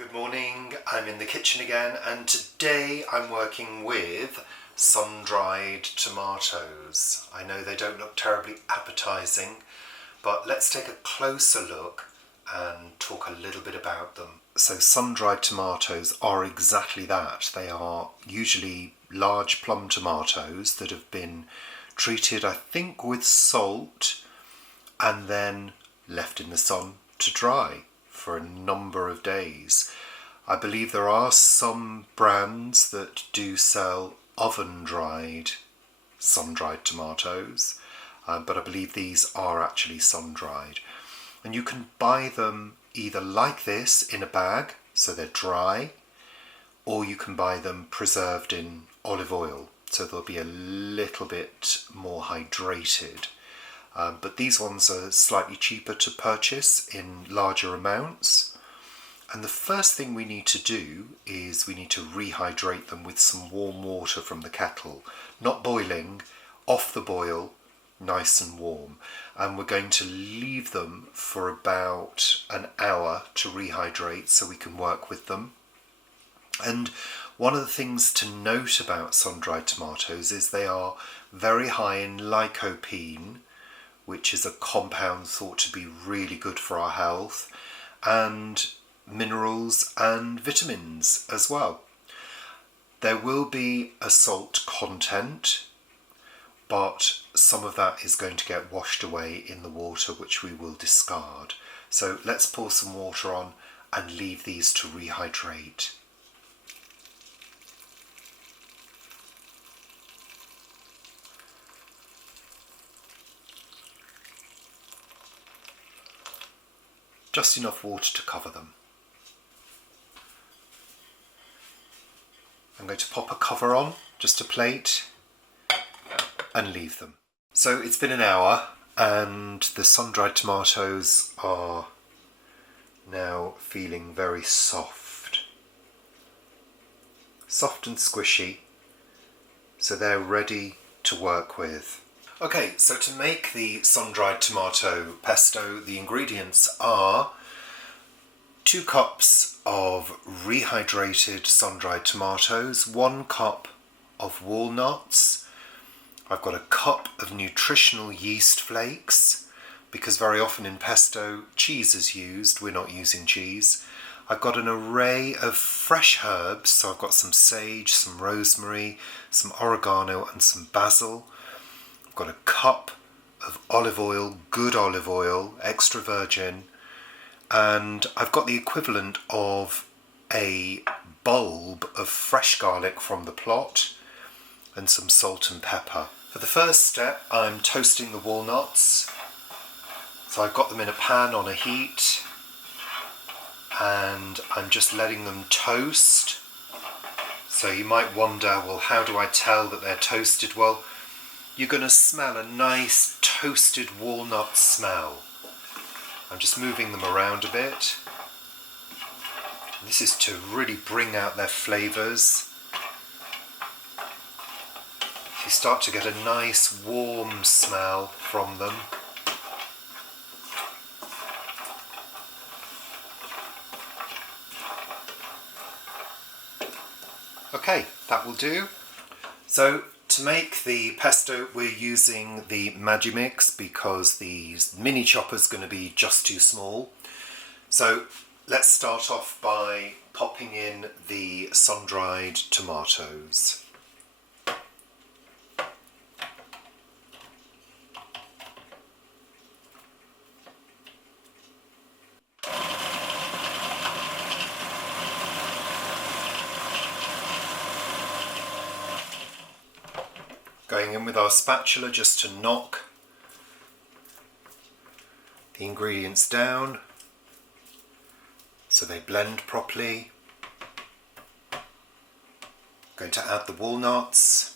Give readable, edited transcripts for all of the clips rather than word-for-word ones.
Good morning, I'm in the kitchen again and today I'm working with sun-dried tomatoes. I know they don't look terribly appetising, but let's take a closer look and talk a little bit about them. So sun-dried tomatoes are exactly that. They are usually large plum tomatoes that have been treated, I think, with salt and then left in the sun to dry for a number of days. I believe there are some brands that do sell oven-dried, sun-dried tomatoes, but I believe these are actually sun-dried. And you can buy them either like this in a bag, so they're dry, or you can buy them preserved in olive oil, so they'll be a little bit more hydrated. But these ones are slightly cheaper to purchase in larger amounts. And the first thing we need to do is we need to rehydrate them with some warm water from the kettle. Not boiling, off the boil, nice and warm. And we're going to leave them for about an hour to rehydrate so we can work with them. And one of the things to note about sun-dried tomatoes is they are very high in lycopene, which is a compound thought to be really good for our health, and minerals and vitamins as well. There will be a salt content, but some of that is going to get washed away in the water, which we will discard. So let's pour some water on and leave these to rehydrate. Just enough water to cover them. I'm going to pop a cover on, just a plate, and leave them. So it's been an hour and the sun-dried tomatoes are now feeling very soft. Soft and squishy, so they're ready to work with. Okay, so to make the sun-dried tomato pesto, the ingredients are 2 cups of rehydrated sun-dried tomatoes, 1 cup of walnuts. I've got a cup of nutritional yeast flakes, because very often in pesto cheese is used, we're not using cheese. I've got an array of fresh herbs, so I've got some sage, some rosemary, some oregano and some basil. I've got a cup of olive oil, good olive oil, extra virgin, and I've got the equivalent of a bulb of fresh garlic from the plot and some salt and pepper. For the first step, I'm toasting the walnuts. So I've got them in a pan on a heat and I'm just letting them toast. So you might wonder, well, how do I tell that they're toasted? Well, you're going to smell a nice toasted walnut smell. I'm just moving them around a bit. This is to really bring out their flavours. You start to get a nice warm smell from them. Okay, that will do. So to make the pesto, we're using the Magimix because the mini chopper is going to be just too small. So let's start off by popping in the sun-dried tomatoes. Going in with our spatula just to knock the ingredients down so they blend properly. Going to add the walnuts.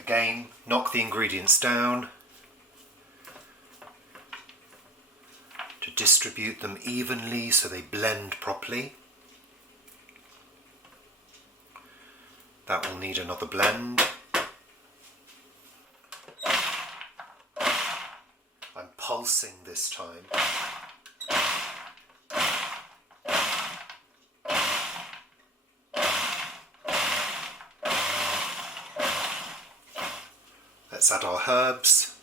Again, knock the ingredients down to distribute them evenly so they blend properly. That will need another blend. I'm pulsing this time. Let's add our herbs.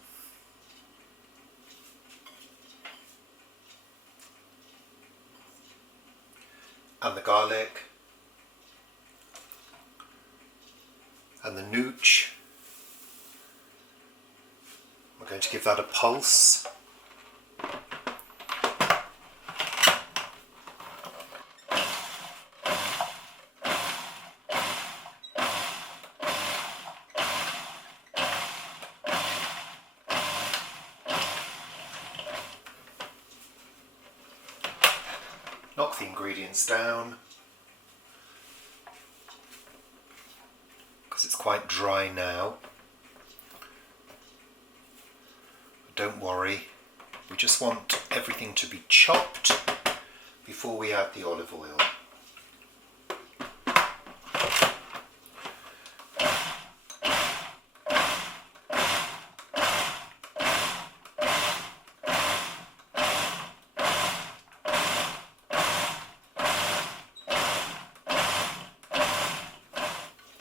And the garlic. And the nooch. We're going to give that a pulse. Knock the ingredients down because it's quite dry now. But don't worry, we just want everything to be chopped before we add the olive oil.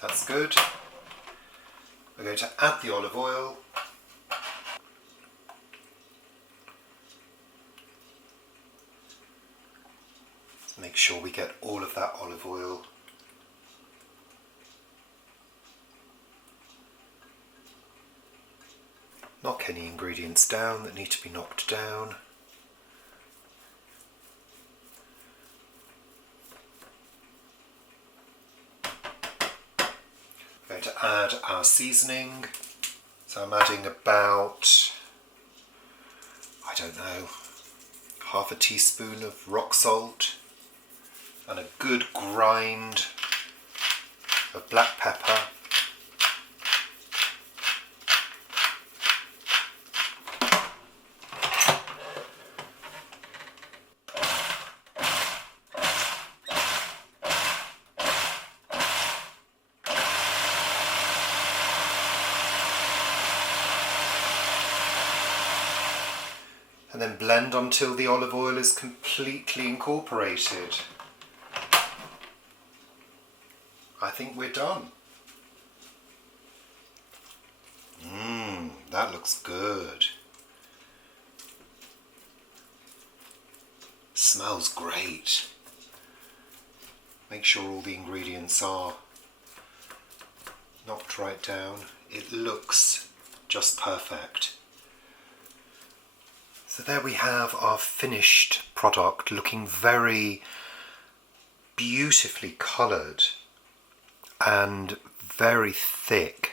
That's good. We're going to add the olive oil. Let's make sure we get all of that olive oil. Knock any ingredients down that need to be knocked down. We're going to add our seasoning. So I'm adding about, I don't know, half a teaspoon of rock salt and a good grind of black pepper. And then blend until the olive oil is completely incorporated. I think we're done. That looks good. Smells great. Make sure all the ingredients are knocked right down. It looks just perfect. So there we have our finished product, looking very beautifully coloured and very thick.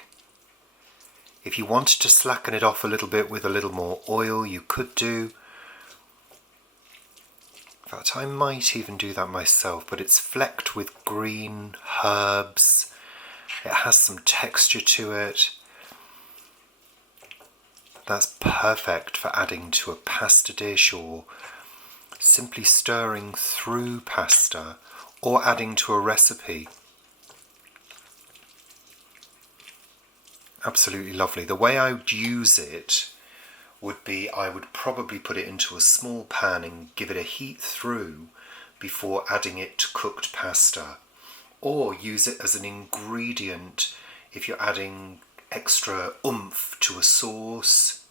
If you wanted to slacken it off a little bit with a little more oil, you could do. In fact, I might even do that myself, but it's flecked with green herbs. It has some texture to it. That's perfect for adding to a pasta dish or simply stirring through pasta or adding to a recipe. Absolutely lovely. The way I would use it would be I would probably put it into a small pan and give it a heat through before adding it to cooked pasta, or use it as an ingredient if you're adding extra oomph to a sauce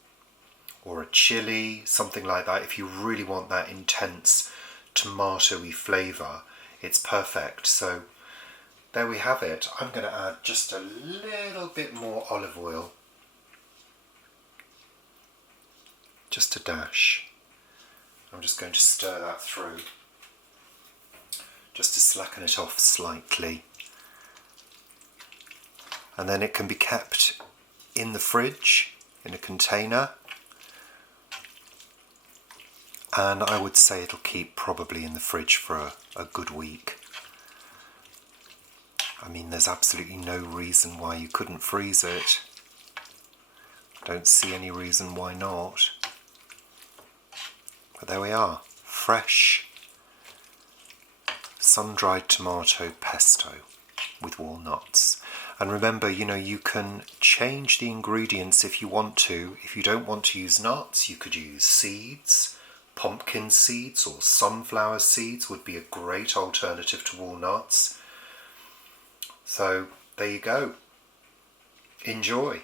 or a chili, something like that. If you really want that intense tomatoey flavour, it's perfect. So there we have it. I'm going to add just a little bit more olive oil, just a dash. I'm just going to stir that through just to slacken it off slightly, and then it can be kept in the fridge in a container, and I would say it'll keep probably in the fridge for a good week. I mean, there's absolutely no reason why you couldn't freeze it. Don't see any reason why not. But there we are, fresh sun-dried tomato pesto with walnuts. And remember, you can change the ingredients if you want to. If you don't want to use nuts, you could use seeds. Pumpkin seeds or sunflower seeds would be a great alternative to walnuts. So there you go. Enjoy.